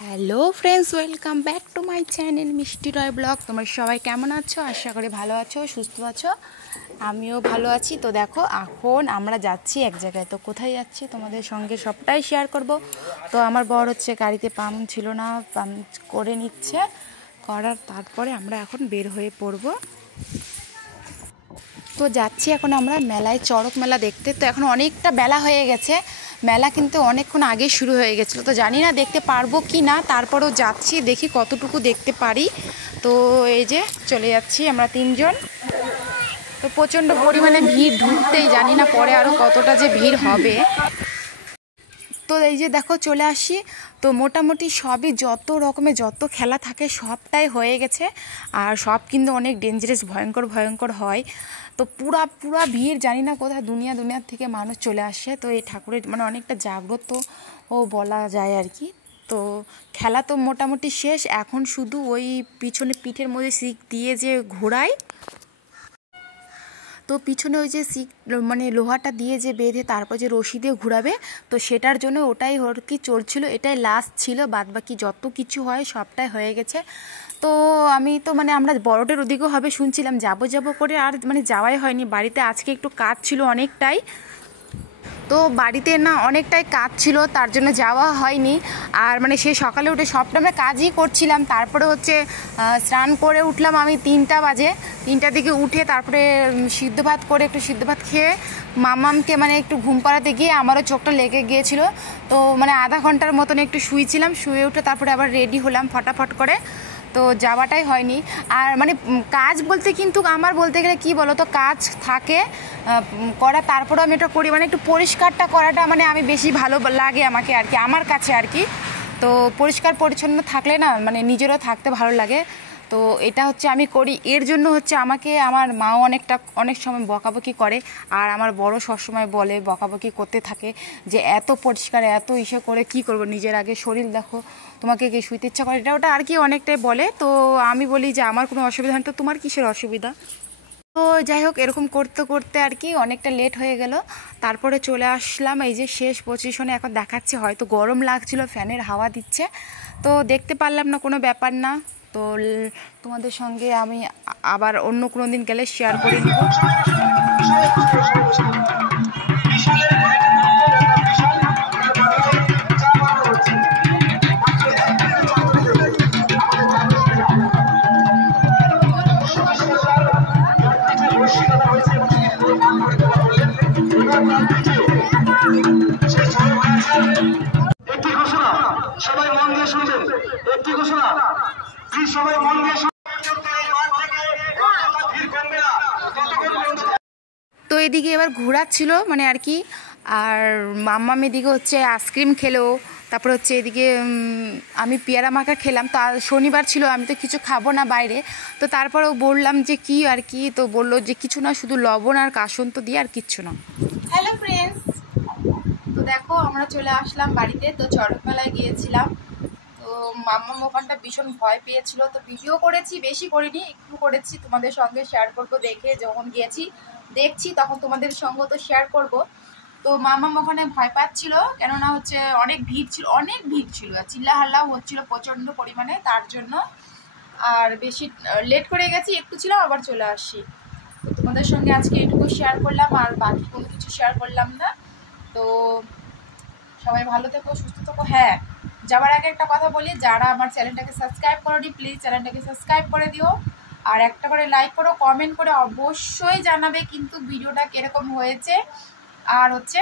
Hello friends, welcome back to my channel মিষ্টি রয় blog. তোমরা সবাই কেমন আছো? আশা করি ভালো আছো, সুস্থ আছো। আমিও ভালো আছি। তো দেখো, এখন আমরা যাচ্ছি এক জায়গায়। তো কোথায় যাচ্ছি তোমাদের সঙ্গে সবটাই শেয়ার করব। তো আমার বর হচ্ছে গাড়িতে পাম্প ছিল না, পাম্প করে নিচ্ছে, করার তারপরে আমরা এখন বের হয়ে পড়ব। তো যাচ্ছি এখন আমরা মেলায়, চড়ক মেলা দেখতে। তো এখন অনেকটা বেলা হয়ে গেছে, মেলা কিন্তু অনেকক্ষণ আগে শুরু হয়ে গেছিলো। তো জানি না দেখতে পারবো কি না, তারপরেও যাচ্ছি, দেখি কতটুকু দেখতে পারি। তো এই যে চলে যাচ্ছি আমরা তিনজন। তো প্রচণ্ড পরিমাণে ভিড়, ঢুকতেই জানি না পরে আরও কতটা যে ভিড় হবে। তো এই যে দেখো চলে আসি। তো মোটামুটি সবই, যত রকমের যত খেলা থাকে সবটাই হয়ে গেছে। আর সব কিন্তু অনেক ডেঞ্জারাস, ভয়ঙ্কর ভয়ঙ্কর হয়। তো পুরা ভিড়, জানি না কোথায় দুনিয়ার থেকে মানুষ চলে আসে। তো এই ঠাকুরের মানে অনেকটা জাগ্রত ও বলা যায় আর কি। তো খেলা তো মোটামুটি শেষ, এখন শুধু ওই পিছনে পিঠের মধ্যে শিক দিয়ে যে ঘোরায়, তো পিছনে ওই যে শিক মানে লোহাটা দিয়ে যে বেঁধে তারপর যে রশি দিয়ে ঘুরাবে, তো সেটার জন্য ওটাই ওর কি চলছিল, এটাই লাস্ট ছিল। বাদবাকি যত কিছু হয় সবটাই হয়ে গেছে। তো আমি তো মানে আমরা বড়দের ওদিকেও হবে শুনছিলাম, যাবো করে আর মানে যাওয়াই হয়নি। বাড়িতে আজকে একটু কাজ ছিল অনেকটাই, তো বাড়িতে না অনেকটাই কাজ ছিল, তার জন্য যাওয়া হয়নি। আর মানে সে সকালে উঠে সবটা আমরা কাজই করছিলাম। তারপরে হচ্ছে স্নান করে উঠলাম আমি 3টা বাজে। 3টার দিকে উঠে তারপরে সিদ্ধ ভাত করে, একটু সিদ্ধ ভাত খেয়ে মামামকে মানে একটু ঘুম পাড়াতে গিয়ে আমারও চোখটা লেগে গিয়েছিল। তো মানে আধা ঘন্টার মতন একটু শুয়েছিলাম, শুয়ে উঠে তারপরে আবার রেডি হলাম ফটাফট করে। তো যাওয়াটাই হয়নি। আর মানে কাজ বলতে কিন্তু আমার বলতে গেলে কি বলো তো, কাজ থাকে করা, তারপরেও আমি এটা করি। মানে একটু পরিষ্কারটা করাটা মানে আমি বেশি ভালো লাগে আমাকে আর কি, আমার কাছে আর কি। তো পরিষ্কার পরিচ্ছন্ন থাকলে না মানে নিজেরও থাকতে ভালো লাগে। তো এটা হচ্ছে আমি করি। এর জন্য হচ্ছে আমাকে আমার মাও অনেক সময় বকাবকি করে। আর আমার বড় সবসময় বলে, বকাবকি করতে থাকে যে এত পরিষ্কার এত ইসে করে কি করব, নিজের আগে শরীর দেখো, তোমাকে কি শুইতে ইচ্ছা করে, এটা ওটা আর কি অনেকটাই বলে। তো আমি বলি যে আমার কোনো অসুবিধা নেই, তো তোমার কিসের অসুবিধা? তো যাই হোক, এরকম করতে করতে আর কি অনেকটা লেট হয়ে গেল। তারপরে চলে আসলাম এই যে শেষ পজিশনে। এখন দেখাচ্ছে, হয়তো গরম লাগছিল, ফ্যানের হাওয়া দিচ্ছে, তো দেখতে পারলাম না, কোনো ব্যাপার না। তো তোমাদের সঙ্গে আমি আবার অন্য কোনো দিন গেলে শেয়ার করে নেব। একটি ঘোষণা, সবাই মন দিয়ে শুনবেন। একটি ঘোষণা, সবাই মন দিয়ে তো এদিকে এবার ঘোরাচ্ছিল মানে আর কি। আর মাম্মাম এদিকে হচ্ছে আইসক্রিম খেলো, তারপর হচ্ছে এদিকে আমি পেয়ারা মাখা খেলাম। তো শনিবার ছিল, আমি তো কিছু খাবো না বাইরে। তো তারপরেও বললাম যে কি আর কি, তো বললো যে কিছু না, শুধু লবণ আর কাসন তো দিয়ে আর কিচ্ছু না। হ্যালো ফ্রেন্ডস, তো দেখো আমরা চলে আসলাম বাড়িতে। তো চড়ক মেলায় গিয়েছিলাম। তো মাম্মাম ওখানটা ভীষণ ভয় পেয়েছিল, তো ভিডিও করেছি, বেশি করিনি, একটু করেছি, তোমাদের সঙ্গে শেয়ার করব। দেখে যখন গিয়েছি দেখছি তখন তোমাদের সঙ্গে তো শেয়ার করব। তো মাম্মাম ওখানে ভয় পাচ্ছিল, কেননা হচ্ছে অনেক ভিড় ছিল, চিল্লাহাল্লাও হচ্ছিল প্রচণ্ড পরিমাণে, তার জন্য আর বেশি লেট করে গেছি, একটু ছিলাম আবার চলে আসি। তো তোমাদের সঙ্গে আজকে এটুকু শেয়ার করলাম, আর বাকি কোনো কিছু শেয়ার করলাম না। তো সবাই ভালো থেকো, সুস্থ থেকো। হ্যাঁ, যাওয়ার আগে একটা কথা বলি, যারা আমার চ্যানেলটাকে সাবস্ক্রাইব করোনি প্লিজ চ্যানেলটাকে সাবস্ক্রাইব করে দিও, আর একটা করে লাইক করো, কমেন্ট করে অবশ্যই জানাবে কিন্তু ভিডিওটা কীরকম হয়েছে। আর হচ্ছে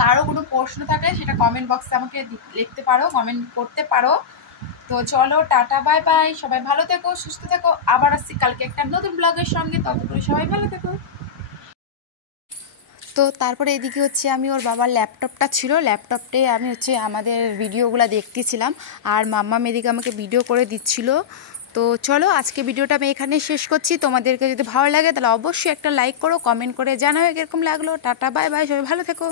কারো কোনো প্রশ্ন থাকলে সেটা কমেন্ট বক্সে আমাকে লিখতে পারো, কমেন্ট করতে পারো। তো চলো, টাটা, বাই বাই, সবাই ভালো থেকো, সুস্থ থেকো। আবার আসছি কালকে একটা নতুন ব্লগের সঙ্গে, ততক্ষণে সবাই ভালো থেকো। তো তারপরে এদিকে হচ্ছে আমি, ওর বাবার ল্যাপটপটা ছিল, ল্যাপটপে আমি হচ্ছে আমাদের ভিডিওগুলো দেখতেছিলাম, আর মাম্মাম এদিকে আমাকে ভিডিও করে দিচ্ছিল। তো চলো, আজকে ভিডিওটা আমি এখানে শেষ করছি। তোমাদেরকে যদি ভালো লাগে তাহলে অবশ্যই একটা লাইক করো, কমেন্ট করে জানাও কিরকম লাগলো। টাটা, বাই বাই, সবাই ভালো থেকো।